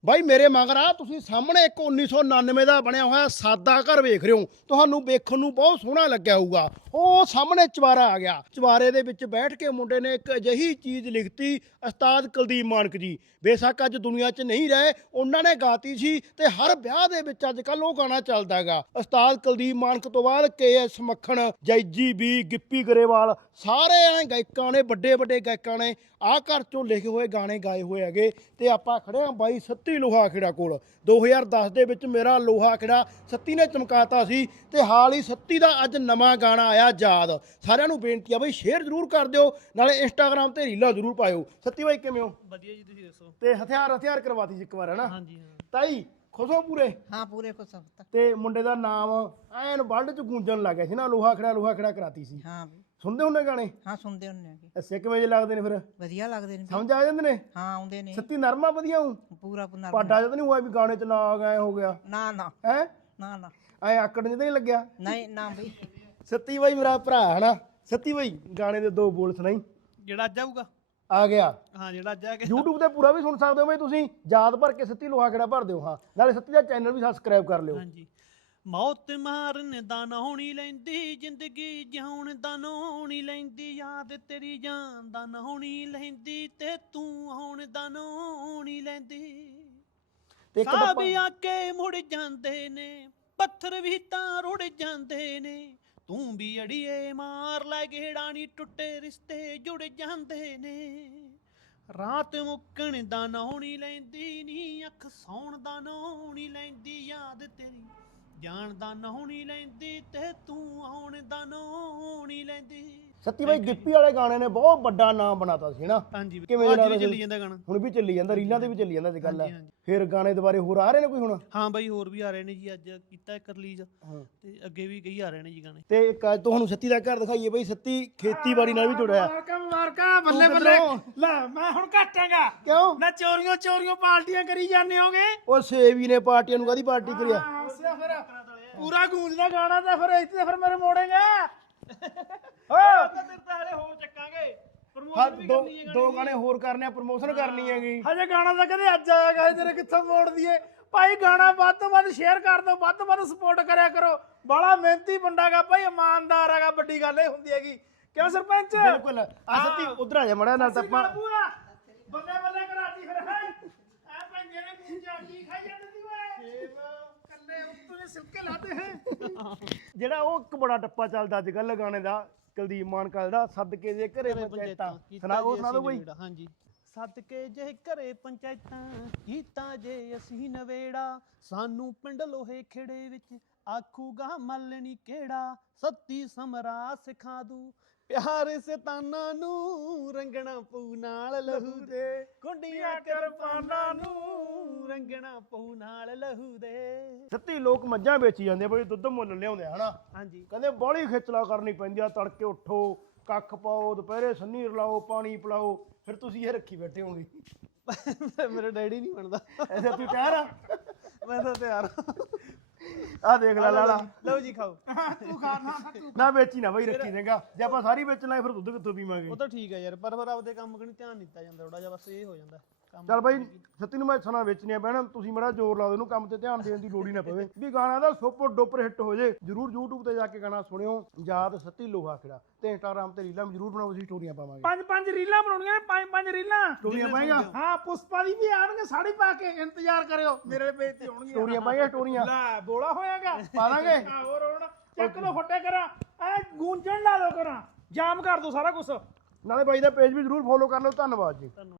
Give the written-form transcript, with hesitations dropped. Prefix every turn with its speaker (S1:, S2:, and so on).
S1: ਬਾਈ ਮੇਰੇ ਮਗਰ ਆ ਤੁਸੀਂ ਸਾਹਮਣੇ ਇੱਕ 1999 ਦਾ ਬਣਿਆ ਹੋਇਆ ਸਾਦਾ ਘਰ ਵੇਖ ਰਹੇ ਹੋ। ਤੁਹਾਨੂੰ ਵੇਖਣ ਨੂੰ ਬਹੁਤ ਸੋਹਣਾ ਲੱਗਿਆ ਹੋਊਗਾ। ਉਹ ਸਾਹਮਣੇ ਚਵਾਰਾ ਆ ਗਿਆ। ਚਵਾਰੇ ਦੇ ਵਿੱਚ ਬੈਠ ਕੇ ਮੁੰਡੇ ਨੇ ਇੱਕ ਅਜਿਹੀ ਚੀਜ਼ ਲਿਖਤੀ, ਉਸਤਾਦ ਕੁਲਦੀਪ ਮਾਨਕ ਜੀ ਬੇਸ਼ੱਕ ਅੱਜ ਦੁਨੀਆ 'ਚ ਨਹੀਂ ਰਹੇ, ਉਹਨਾਂ ਨੇ ਗਾਤੀ ਸੀ ਤੇ ਹਰ ਵਿਆਹ ਦੇ ਵਿੱਚ ਅੱਜ ਕੱਲ੍ਹ ਉਹ ਗਾਣਾ ਚੱਲਦਾ ਹੈਗਾ। ਉਸਤਾਦ ਕੁਲਦੀਪ ਮਾਨਕ ਤੋਂ ਬਾਅਦ KS ਮੱਖਣ, ਜੈਜੀ ਬੀ, ਗਿੱਪੀ ਗਰੇਵਾਲ, ਸਾਰੇ ਗਾਇਕਾਂ ਨੇ, ਵੱਡੇ ਵੱਡੇ ਗਾਇਕਾਂ ਨੇ ਆਹ ਘਰ ਚੋਂ ਲਿਖੇ ਹੋਏ ਗਾਣੇ ਗਾਏ ਹੋਏ ਹੈਗੇ। ਤੇ ਆਪਾਂ ਖੜੇ ਹਾਂ ਬਾਈ ਸੱਤੀ ਲੋਹਾ ਖੇੜਾ ਕੋਲ। 2010 ਦੇ ਵਿੱਚ ਮੇਰਾ ਲੋਹਾ ਖੇੜਾ ਸੱਤੀ ਨੇ ਚਮਕਾਤਾ ਸੀ ਤੇ ਹਾਲ ਹੀ ਸੱਤੀ ਦਾ ਅੱਜ ਨਵਾਂ ਗਾਣਾ ਆਇਆ ਯਾਦ। ਸਾਰਿਆਂ ਨੂੰ ਬੇਨਤੀ ਆ ਬਈ ਸ਼ੇਅਰ ਜ਼ਰੂਰ ਕਰ ਦਿਓ, ਨਾਲੇ ਇੰਸਟਾਗ੍ਰਾਮ ਤੇ ਰੀਲਾਂ ਜ਼ਰੂਰ ਪਾਇਓ। ਸੱਤੀ ਬਾਈ ਕਿਵੇਂ ਹੋ?
S2: ਵਧੀਆ ਜੀ, ਤੁਸੀਂ ਦੱਸੋ।
S1: ਤੇ ਹਥਿਆਰ ਕਰਵਾਤੀ ਸੀ ਇੱਕ ਵਾਰ, ਹੈ ਨਾ?
S2: ਹਾਂਜੀ ਹਾਂ।
S1: ਤਾਈ ਖੁਸ਼ ਹੋ ਪੂਰੇ?
S3: ਹਾਂ ਪੂਰੇ ਖੁਸ਼ ਹਾਂ।
S1: ਤੇ ਮੁੰਡੇ ਦਾ ਨਾਮ ਐਨ ਵਰਲਡ ਚ ਗੂੰਜਣ ਲੱਗ ਗਿਆ ਸੀ ਨਾ, ਲੋਹਾ ਖੇੜਾ ਕਰਾਤੀ ਸੀ।
S3: ਹਾਂ ਵੀ
S1: ਸੁਣਦੇ ਹੁੰਦੇ ਗਾਣੇ?
S3: ਹਾਂ ਸੁਣਦੇ ਹੁੰਦੇ ਆਗੇ।
S1: ਅੱਛਾ ਕਿਵੇਂ ਜੇ ਲੱਗਦੇ ਨੇ ਫਿਰ?
S3: ਵਧੀਆ ਲੱਗਦੇ ਨੇ।
S1: ਸਮਝ ਆ ਜਾਂਦੇ ਨੇ?
S3: ਹਾਂ ਆਉਂਦੇ ਨੇ।
S1: ਸੱਤੀ ਨਰਮਾ ਵਧੀਆ ਹੂੰ?
S3: ਪੂਰਾ ਪੁਨਰ
S1: ਪਾਡਾ ਜਦ ਨਹੀਂ ਹੋਇਆ ਵੀ ਗਾਣੇ ਚ ਨਾ ਆ ਗਏ ਹੋ ਗਿਆ?
S3: ਨਾ ਨਾ
S1: ਹੈ
S3: ਨਾ ਨਾ
S1: ਐ ਆਕੜ ਜਿਹਾ ਨਹੀਂ ਲੱਗਿਆ?
S3: ਨਹੀਂ ਨਾ ਬਈ।
S1: ਸੱਤੀ ਬਾਈ ਮੇਰਾ ਭਰਾ ਹੈ ਨਾ। ਸੱਤੀ ਬਾਈ ਗਾਣੇ ਦੇ ਦੋ ਬੋਲ ਸੁਣਾਈ।
S2: ਜਿਹੜਾ ਅੱਜ ਆਊਗਾ?
S1: ਆ ਗਿਆ।
S2: ਹਾਂ ਜਿਹੜਾ ਅੱਜ ਆ ਕੇ
S1: YouTube ਤੇ ਪੂਰਾ ਵੀ ਸੁਣ ਸਕਦੇ ਹੋ ਬਈ ਤੁਸੀਂ। ਯਾਦ ਭਰ ਕੇ ਸੱਤੀ ਲੋਹਾ ਖੇੜਾ ਭਰ ਦਿਓ। ਹਾਂ ਨਾਲੇ ਸੱਤੀ ਦਾ ਚੈਨਲ ਵੀ ਸਬਸਕ੍ਰਾਈਬ ਕਰ ਲਿਓ।
S2: ਹਾਂਜੀ। ਮੌਤ ਮਾਰਨ ਦਾ ਨਾ ਹੋਣੀ ਲੈਂਦੀ, ਜ਼ਿੰਦਗੀ ਜਿਉਣ ਦਾ ਨਾ ਹੋਣੀ ਲੈਂਦੀ, ਯਾਦ ਤੇਰੀ ਜਾਨ ਦਾ ਨਾ ਹੋਣੀ ਲੈਂਦੀ, ਤੇ ਤੂੰ ਆਉਣ ਦਾ ਨਾ ਹੋਣੀ ਲੈਂਦੀ।
S1: ਤੇ ਇੱਕ
S2: ਸਾਹ ਵੀ ਆ ਕੇ ਮੁੜ ਜਾਂਦੇ ਨੇ, ਪੱਥਰ ਵੀ ਤਾਂ ਰੁੜ ਜਾਂਦੇ ਨੇ, ਤੂੰ ਵੀ ਅੜੀਏ ਮਾਰ ਲੈ ਗੇੜਾ ਨੀ, ਟੁੱਟੇ ਰਿਸ਼ਤੇ ਜੁੜ ਜਾਂਦੇ ਨੇ। ਰਾਤ ਮੁੱਕਣ ਦਾ ਨਾ ਹੋਣੀ ਲੈਂਦੀ ਨੀ, ਅੱਖ ਸੌਣ ਦਾ ਨਾ ਹੋਣੀ ਲੈਂਦੀ, ਯਾਦ ਤੇਰੀ ਜਾਣ ਦਾ ਨਾ ਹੋਣੀ ਲੈਂਦੀ, ਤੇ ਤੂੰ ਆਉਣ ਦਾ ਨਾ ਹੋਣੀ ਲੈਂਦੀ।
S1: ਸੱਤੀ ਬਾਈ ਗਿੱਪੀ ਵਾਲੇ ਗਾਣੇ ਨੇ ਬਹੁਤ ਵੱਡਾ ਨਾਮ ਬਣਾਤਾ ਸੀ ਨਾ।
S2: ਹਾਂਜੀ
S1: ਕਿਵੇਂ
S2: ਅੱਜ
S1: ਲੱਗਦਾ
S2: ਵੀ ਚੱਲੀ ਜਾਂਦਾ ਗਾਣਾ?
S1: ਹੁਣ ਵੀ ਚੱਲੀ ਜਾਂਦਾ, ਰੀਲਾਂ ਤੇ ਵੀ ਚੱਲੀ ਜਾਂਦਾ ਅੱਜ ਕੱਲ੍ਹ।
S2: ਹਾਂਜੀ, ਹਾਂਜੀ।
S1: ਫਿਰ ਗਾਣੇ ਦੁਬਾਰੇ ਹੋਰ ਆ ਰਹੇ ਨੇ ਕੋਈ ਹੁਣ?
S2: ਹਾਂ ਬਾਈ ਹੋਰ ਵੀ ਆ ਰਹੇ ਨੇ ਜੀ, ਅੱਜ ਕੀਤਾ ਇੱਕ ਰਿਲੀਜ਼
S1: ਹਾਂ।
S2: ਤੇ ਅੱਗੇ ਵੀ ਕਈ ਆ ਰਹੇ ਨੇ ਜੀ ਗਾਣੇ।
S1: ਤੇ ਇੱਕ ਅੱਜ ਤੁਹਾਨੂੰ ਸੱਤੀ ਦਾ ਘਰ ਦਿਖਾਈਏ ਬਈ। ਸੱਤੀ ਖੇਤੀਬਾੜੀ ਨਾਲ ਵੀ ਜੁੜਿਆ।
S4: ਮਾਰਕਾ ਬੱਲੇ ਬੱਲੇ। ਲੈ ਮੈਂ ਹੁਣ ਘਟਾਂਗਾ
S1: ਕਿਉਂ?
S4: ਨਾ ਚੋਰੀਆਂ ਪਾਰਟੀਆਂ ਕਰੀ ਜਾਂਦੇ ਹੋਗੇ।
S1: ਉਹ ਸੇਵੀ ਨੇ ਪਾਰਟੀਆਂ ਨੂੰ ਕਾਹਦੀ ਪਾਰਟੀ ਕਰਿਆ?
S4: ਫਿਰ ਪੂਰਾ ਗੂੰਜਦਾ ਗਾਣਾ ਤਾਂ ਫਿਰ ਇੱਥੇ ਫਿਰ ਮੇਰੇ ਮੋੜੇਗਾ।
S2: ਤਾਂ ਤੇਰੇ ਤਾਂ ਹਲੇ ਹੋ ਚੱਕਾਂਗੇ,
S1: ਹਾਂ ਦੋ ਗਾਣੇ ਹੋਰ ਕਰਨੇ ਆ, ਪ੍ਰਮੋਸ਼ਨ ਕਰਨੀ ਹੈਗੀ।
S4: ਹਜੇ ਗਾਣਾ ਤਾਂ ਕਦੇ ਅੱਜ ਆਏਗਾ, ਤੇਰੇ ਕਿੱਥੋਂ ਮੋੜ ਦਈਏ ਭਾਈ। ਗਾਣਾ ਵੱਧ ਤੋਂ ਵੱਧ ਸ਼ੇਅਰ ਕਰ ਦਿਓ, ਵੱਧ ਤੋਂ ਵੱਧ ਸਪੋਰਟ ਕਰਿਆ ਕਰੋ। ਬੜਾ ਮਿਹਨਤੀ ਬੰਦਾ ਗਾ ਭਾਈ, ਇਮਾਨਦਾਰ ਹੈਗਾ। ਵੱਡੀ ਗੱਲ ਇਹ ਹੁੰਦੀ ਹੈਗੀ, ਕਿਉਂ ਸਰਪੰਚ?
S1: ਬਿਲਕੁਲ। ਆ ਸੱਤੀ ਉਧਰ ਆ ਜਾ ਮੜਾ ਨਾਲ ਤਾਂ ਆਪਾਂ
S4: ਬੱਲੇ ਬੱਲੇ ਕਰਾਤੀ ਫਿਰ ਹੈ। ਆ ਪੰਜੇ ਨੇ ਪੂਜਾ ਕੀ ਖਾਈ ਜਾਂਦੀ ਸੀ ਓਏ? ਕੱਲੇ ਉੱਤੋਂ ਨੇ ਸਿਲਕੇ ਲਾਤੇ ਹੈ।
S1: ਜਿਹੜਾ ਉਹ ਇੱਕ ਬੜਾ ਟੱਪਾ ਚੱਲਦਾ ਅੱਜ ਕੱਲ੍ਹ ਗਾਣੇ ਦਾ, ਕੁਲਦੀਪ ਮਾਨਕ ਦਾ, ਸਦਕੇ ਜੇ ਘਰੇ ਪੰਚਾਇਤਾਂ। ਸੁਣਾ ਉਹ ਸੁਣਾ ਦੋ ਬਈ।
S2: ਹਾਂਜੀ। ਸਦਕੇ ਜੇ ਘਰੇ ਪੰਚਾਇਤਾਂ, ਕੀਤਾ ਜੇ ਅਸੀਂ ਨਵੇੜਾ, ਸਾਨੂੰ ਪਿੰਡ ਲੋਹੇ ਖੇੜੇ ਵਿੱਚ ਆਖੂਗਾ ਮੱਲਣੀ ਕਿਹੜਾ, ਸੱਤੀ ਸਮਰਾ ਸਿਖਾ ਦੂ ਪਿਆਰ ਸਤਾਨਾ ਨੂੰ, ਰੰਗਣਾ ਪਊ ਨਾਲ ਲਹੂ ਦੇ, ਕੁੰਡੀਆਂ ਕਿਰਪਾਨਾਂ ਨੂੰ, ਰੰਗਣਾ ਪਊ ਨਾਲ ਲਹੂ ਦੇ।
S1: ਸੱਤੀ ਲੋਕ ਮੱਝਾਂ ਵੇਚੀ ਜਾਂਦੇ ਬਈ, ਦੁੱਧ ਮੁੱਲ ਲਿਆਉਂਦੇ ਹਨਾ।
S2: ਹਾਂਜੀ।
S1: ਕਹਿੰਦੇ ਬਾਹਲੀ ਖੇਚਲਾ ਕਰਨੀ ਪੈਂਦੀ ਆ, ਤੜਕੇ ਉੱਠੋ, ਕੱਖ ਪਾਓ, ਦੁਪਹਿਰੇ ਸੰਨੀ ਰਲਾਓ, ਪਾਣੀ ਪਿਲਾਓ, ਫਿਰ ਤੁਸੀਂ ਇਹ ਰੱਖੀ ਬੈਠੇ ਹੋਗੇ।
S2: ਮੇਰਾ ਡੈਡੀ ਨਹੀਂ ਬਣਦਾ।
S1: ਐਸੇ ਤੂੰ ਤਿਆਰ ਆ?
S2: ਮੈਂ ਤਾਂ ਤਿਆਰ
S1: ਆ ਦੇਖ ਲੈ ਲਾਲਾ।
S2: ਲਓ ਜੀ ਖਾਓ।
S4: ਤੂੰ ਖਾਣਾ
S1: ਨਾ ਵੇਚੀ ਨਾ ਬਈ, ਰੱਖੀ ਦੇਗਾ। ਜੇ ਆਪਾਂ ਸਾਰੀ ਵੇਚ ਲਾਂਗੇ ਫਿਰ ਦੁੱਧ ਕਿੱਥੋਂ ਪੀਵਾਂਗੇ?
S2: ਉਹ ਤਾਂ ਠੀਕ ਹੈ ਯਾਰ, ਪਰ ਫਿਰ ਆਪਦੇ ਕੰਮ ਕਣੀ ਧਿਆਨ ਨਹੀਂ ਦਿੱਤਾ ਜਾਂਦਾ ਥੋੜਾ ਜਿਹਾ, ਬਸ ਇਹ ਹੋ ਜਾਂਦਾ ਕੰਮ।
S1: ਚੱਲ ਬਾਈ ਸੱਤੀ ਨੂੰ ਮੈਂ ਸੁਣਾ ਵੇਚਣੀਆਂ ਪੈਣਾ, ਤੁਸੀਂ ਬੜਾ ਜ਼ੋਰ ਲਾ ਦਿਓ ਇਹਨੂੰ, ਕੰਮ ਤੇ ਧਿਆਨ ਦੇਣ ਦੀ ਲੋੜ ਹੀ ਨਾ ਪਵੇ। ਵੀ ਗਾਣਾ ਦਾ ਸੁਪਰ ਡੁਪਰ ਹਿੱਟ ਹੋ ਜੇ। ਜਰੂਰ YouTube ਤੇ ਜਾ ਕੇ ਗਾਣਾ ਸੁਣਿਓ, ਯਾਦ ਸੱਤੀ ਲੋਹਾ ਖੇੜਾ। ਤੇ ਇੰਸਟਾਗ੍ਰਾਮ ਤੇ ਰੀਲਾਂ ਵੀ ਜਰੂਰ ਬਣਾਓ, ਅਸੀਂ ਸਟੋਰੀਆਂ ਪਾਵਾਂਗੇ।
S4: ਪੰਜ ਰੀਲਾਂ ਬਣਾਉਣੀਆਂ ਨੇ, ਪੰਜ ਰੀਲਾਂ।
S1: ਸਟੋਰੀਆਂ ਪਾਏਗਾ?
S4: ਹਾਂ ਪੁਸ਼ਪਾ ਦੀ ਵੀ ਆਣਗੇ ਸਾੜੀ ਪਾ ਕੇ, ਇੰਤਜ਼ਾਰ ਕਰਿਓ, ਮੇਰੇ ਪੇਜ ਤੇ ਆਉਣਗੀਆਂ
S1: ਸਟੋਰੀਆਂ ਪਾਏਗਾ? ਸਟੋਰੀਆਂ
S4: ਲੈ ਬੋਲਾ ਹੋਇਆਗਾ
S1: ਪਾ ਦਾਂਗੇ।
S4: ਹੋਰ ਹੁਣ ਚੱਕ ਲੋ ਫੱਟੇ ਕਰਾਂ, ਐ ਗੂੰਜਣ ਲਾ ਦੋ ਕਰਾਂ, ਜਾਮ ਕਰ ਦੋ ਸਾਰਾ ਕੁਝ।
S1: ਨਾਲੇ ਬਾਈ ਦਾ ਪੇਜ ਵੀ ਜਰੂਰ ਫੋਲੋ ਕਰ ਲਓ। ਧੰਨਵਾਦ ਜੀ।